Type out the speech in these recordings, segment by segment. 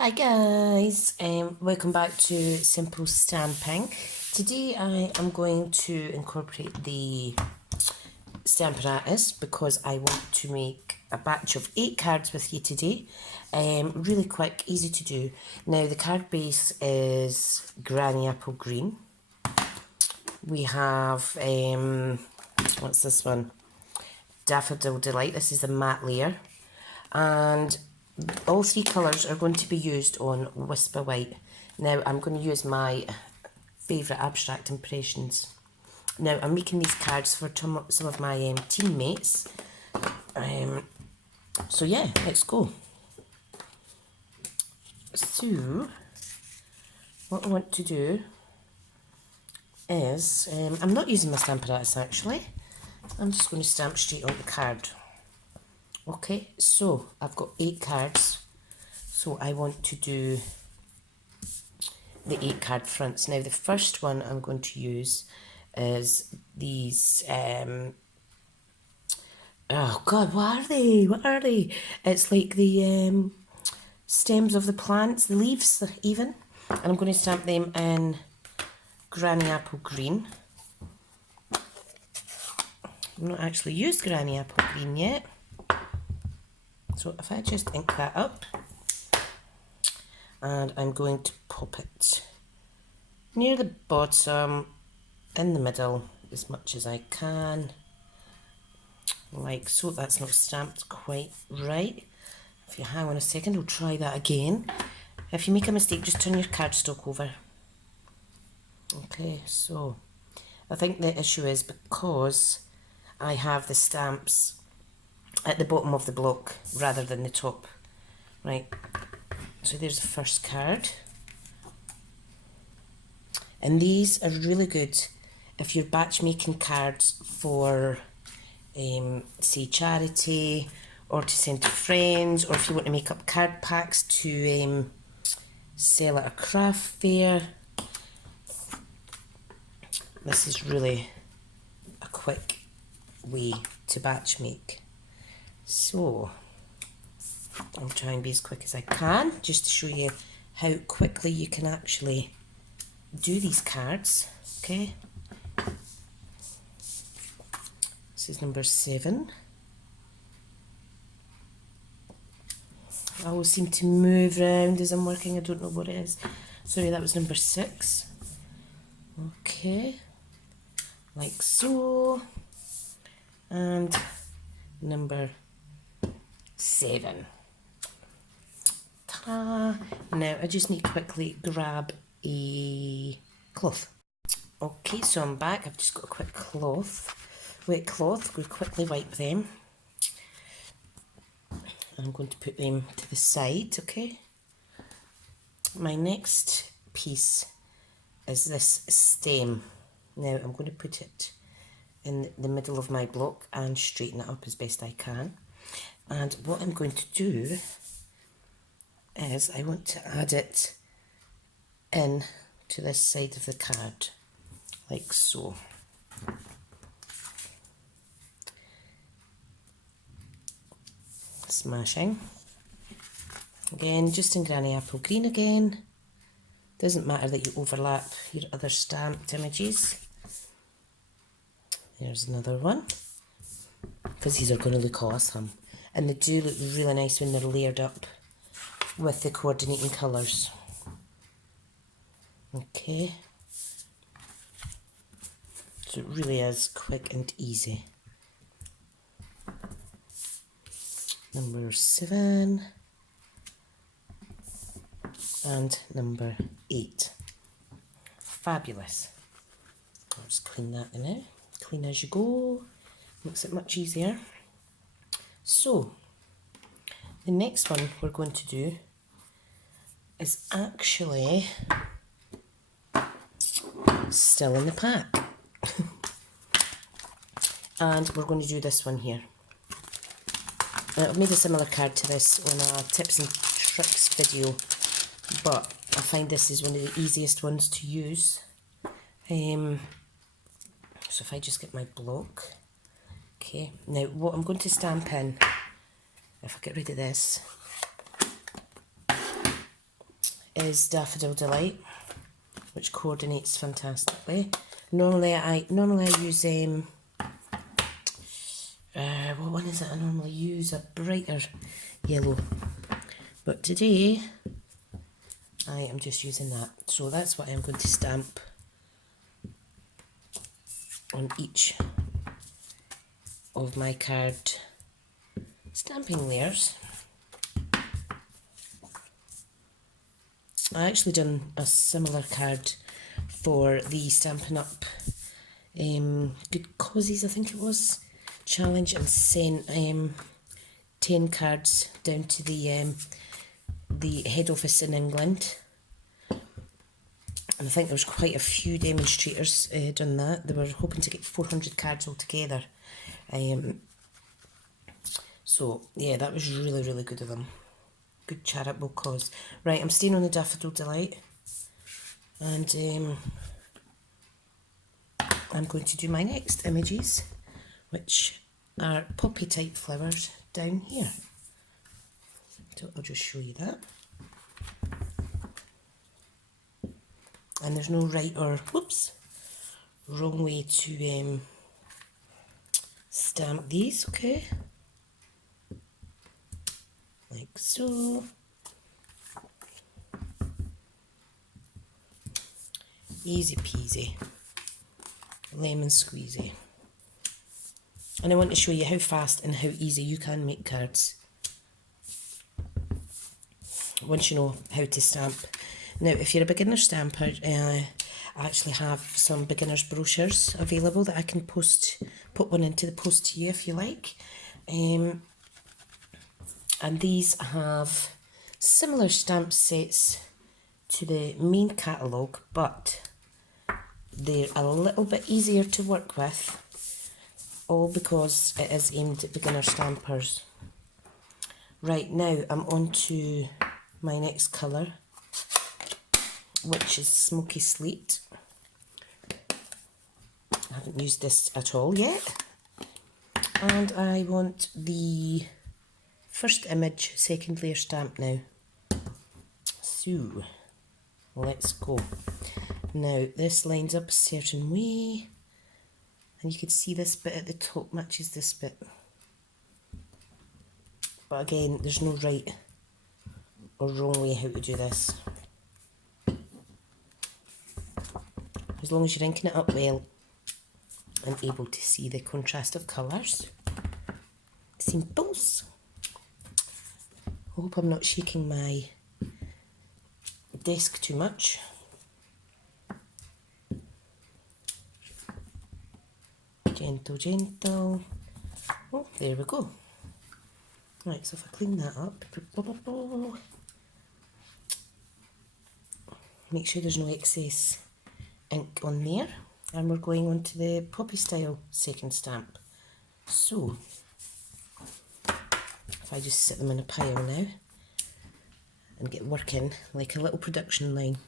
Hi guys, welcome back to Simple Stamping. Today I am going to incorporate the Stampin' artist because I want to make a batch of 8 cards with you today. Really quick, easy to do. Now the card base is Granny Apple Green. We have, what's this one? Daffodil Delight. This is the matte layer. And all 3 colours are going to be used on Whisper White. Now I'm going to use my favourite abstract impressions. Now I'm making these cards for some of my teammates. So yeah, let's go. So what I want to do is, I'm not using my Stampin' artist actually. I'm just going to stamp straight on the card. Okay, so I've got 8 cards, so I want to do the 8 card fronts. Now the first one I'm going to use is these, oh god, what are they? It's like the stems of the plants, the leaves even, and I'm going to stamp them in Granny Apple Green. I've not actually used Granny Apple Green yet. So if I just ink that up, and I'm going to pop it near the bottom, in the middle, as much as I can, like so. That's not stamped quite right. If you hang on a second, we'll try that again. If you make a mistake, just turn your cardstock over. Okay, so I think the issue is because I have the stamps at the bottom of the block rather than the top. Right, so there's the first card. And these are really good if you're batch making cards for, say, charity, or to send to friends, or if you want to make up card packs to sell at a craft fair. This is really a quick way to batch make. So I'll try and be as quick as I can, just to show you how quickly you can actually do these cards. Okay, this is number 7. I always seem to move around as I'm working, I don't know what it is. Sorry, that was number 6. Okay, like so. And number 7. Ta! Now I just need to quickly grab a cloth. Okay, so I'm back. I've just got a quick wet cloth. Going to quickly wipe them. I'm going to put them to the side, okay? My next piece is this stem. Now I'm going to put it in the middle of my block and straighten it up as best I can. And what I'm going to do is I want to add it in to this side of the card, like so. Smashing. Again, just in Granny Apple Green again. Doesn't matter that you overlap your other stamped images. There's another one, because these are going to look awesome, and they do look really nice when they're layered up with the coordinating colours. Okay, so it really is quick and easy. Number 7 and number 8. Fabulous. I'll just clean that now. Clean as you go, makes it much easier. So the next one we're going to do is actually still in the pack. And we're going to do this one here. I've made a similar card to this on a tips and tricks video, but I find this is one of the easiest ones to use. So if I just get my block. Okay, now what I'm going to stamp in, if I get rid of this, is Daffodil Delight, which coordinates fantastically. Normally I use what one is it I normally use? A brighter yellow. But today I am just using that. So that's what I'm going to stamp on each of my card stamping layers. I actually done a similar card for the Stampin' Up Good Causes, I think it was, challenge, and sent 10 cards down to the head office in England. And I think there was quite a few demonstrators done that. They were hoping to get 400 cards altogether. So yeah, that was really, really good of them. Good charitable cause. Right, I'm staying on the Daffodil Delight, and I'm going to do my next images, which are poppy type flowers down here. So I'll just show you that. And there's no right or, whoops, wrong way to stamp these, okay? Like so. Easy peasy. Lemon squeezy. And I want to show you how fast and how easy you can make cards once you know how to stamp. Now, if you're a beginner stamper, I actually have some beginner's brochures available that I can put one into the post to you if you like. And these have similar stamp sets to the main catalogue, but they're a little bit easier to work with, all because it is aimed at beginner stampers. Right, now I'm on to my next colour, which is Smoky Slate. I haven't used this at all yet. And I want the first image, second layer stamp now. So, let's go. Now, this lines up a certain way, and you can see this bit at the top matches this bit. But again, there's no right or wrong way how to do this. As long as you're inking it up well and able to see the contrast of colours. Simples. I hope I'm not shaking my desk too much. Gentle, gentle. Oh, there we go. Right, so if I clean that up, make sure there's no excess ink on there, and we're going on to the poppy style second stamp. So, if I just sit them in a pile now and get working like a little production line.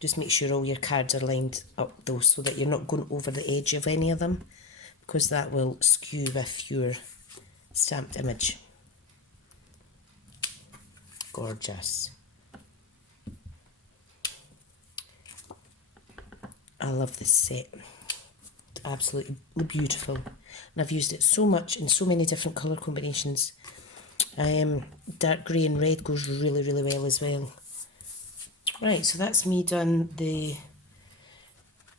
Just make sure all your cards are lined up though, so that you're not going over the edge of any of them, because that will skew with your stamped image. Gorgeous. I love this set. It's absolutely beautiful. And I've used it so much in so many different colour combinations. Dark grey and red goes really, really well as well. Right, so that's me done the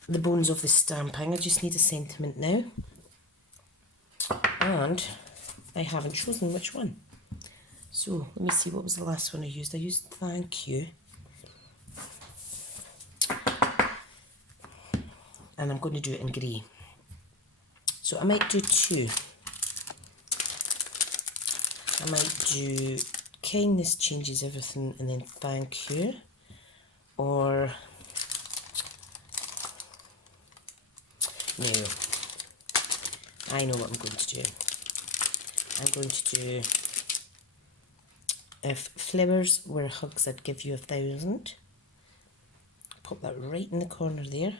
bones of the stamping. I just need a sentiment now. And I haven't chosen which one. So, let me see, what was the last one I used? I used Thank You. And I'm going to do it in grey. So I might do two. I might do Kindness Changes Everything and then Thank You. Or, no, I know what I'm going to do. I'm going to do If Flowers Were Hugs I'd Give You 1,000. Pop that right in the corner there.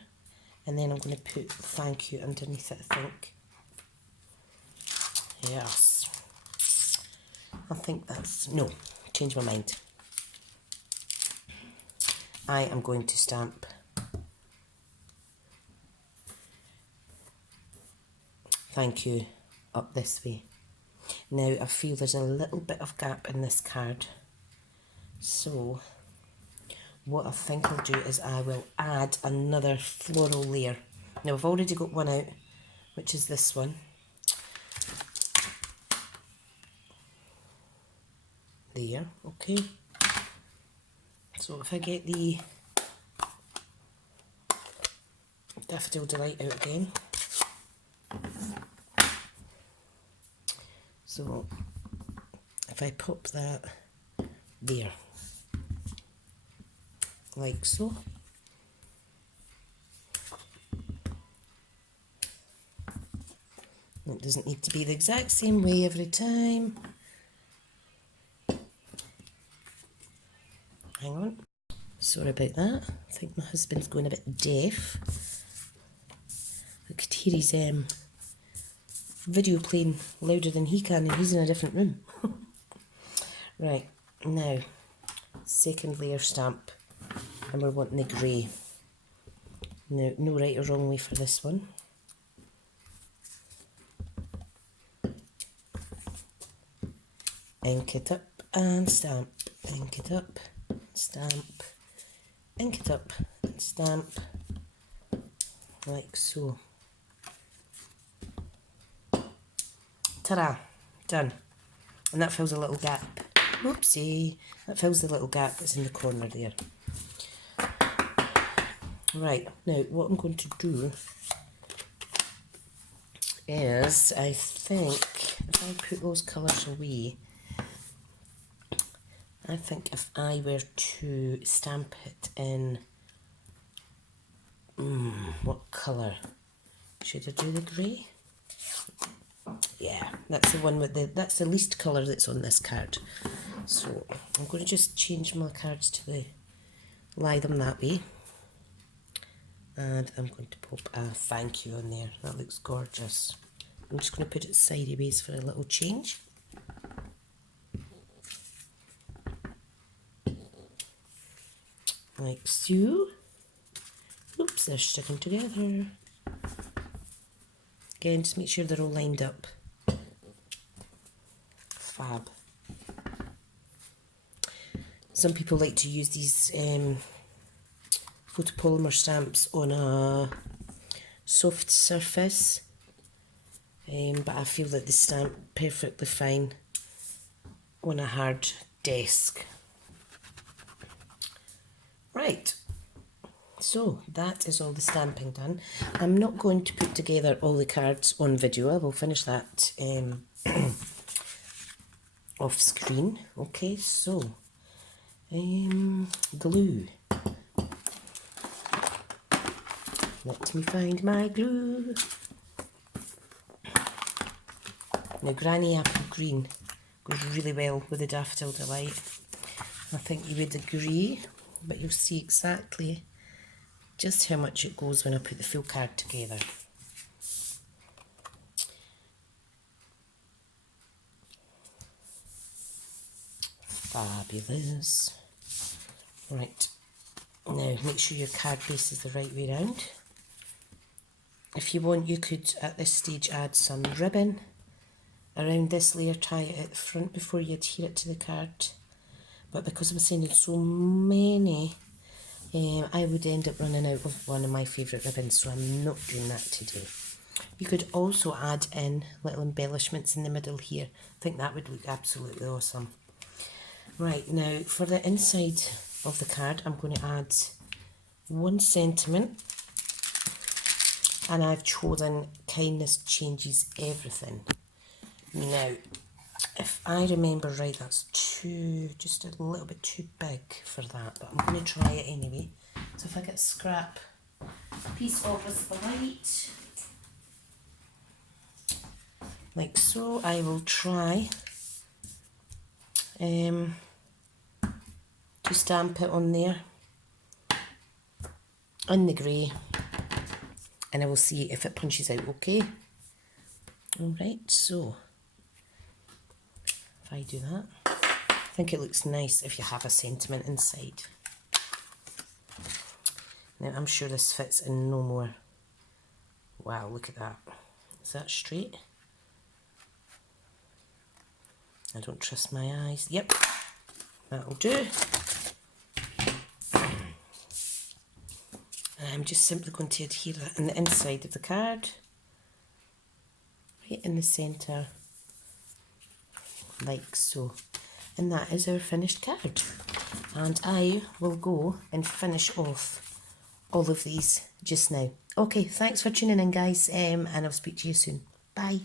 And then I'm going to put Thank You underneath it, I think. Yes. I think that's, no, change my mind. I am going to stamp thank you up this way. Now I feel there's a little bit of gap in this card, so what I think I'll do is I will add another floral layer. Now I've already got one out, which is this one. There, okay. So if I get the Daffodil Delight out again. So if I pop that there, like so. It doesn't need to be the exact same way every time. Hang on. Sorry about that. I think my husband's going a bit deaf. I could hear his video playing louder than he can, and he's in a different room. Right, now, second layer stamp, and we're wanting the grey. Now, no right or wrong way for this one. Ink it up and stamp, ink it up, stamp, ink it up and stamp, like so. Ta-da, done. And that fills a little gap. Whoopsie, that fills the little gap that's in the corner there. Right, now what I'm going to do is, I think, if I put those colours away, I think if I were to stamp it in, what colour? Should I do the grey? Yeah, that's the one with that's the least colour that's on this card. So I'm going to just change my cards to lie them that way. And I'm going to pop a thank you on there. That looks gorgeous. I'm just going to put it sideways for a little change. Like so. Oops, they're sticking together. Again, just make sure they're all lined up. Fab. Some people like to use these photopolymer stamps on a soft surface, but I feel that they stamp perfectly fine on a hard desk. Right, so that is all the stamping done. I'm not going to put together all the cards on video. I will finish that off screen. Okay, so glue. Let me find my glue. Now Granny Apple Green goes really well with the Daffodil Delight. I think you would agree, but you'll see exactly just how much it goes when I put the full card together. Fabulous. Right, now make sure your card base is the right way round. If you want, you could at this stage add some ribbon around this layer, tie it at the front before you adhere it to the card. But because I'm sending so many, I would end up running out of one of my favourite ribbons, so I'm not doing that today. You could also add in little embellishments in the middle here. I think that would look absolutely awesome. Right, now for the inside of the card, I'm going to add one sentiment, and I've chosen kindness changes everything. Now, if I remember right, that's just a little bit too big for that, but I'm going to try it anyway. So if I get a scrap piece of this light, like so, I will try to stamp it on there in the grey, and I will see if it punches out okay. Alright, so if I do that. I think it looks nice if you have a sentiment inside. Now I'm sure this fits in no more. Wow, look at that. Is that straight? I don't trust my eyes. Yep, that'll do. I'm just simply going to adhere that in the inside of the card, right in the centre, like so. And that is our finished card. And I will go and finish off all of these just now. Okay, thanks for tuning in, guys, and I'll speak to you soon. Bye.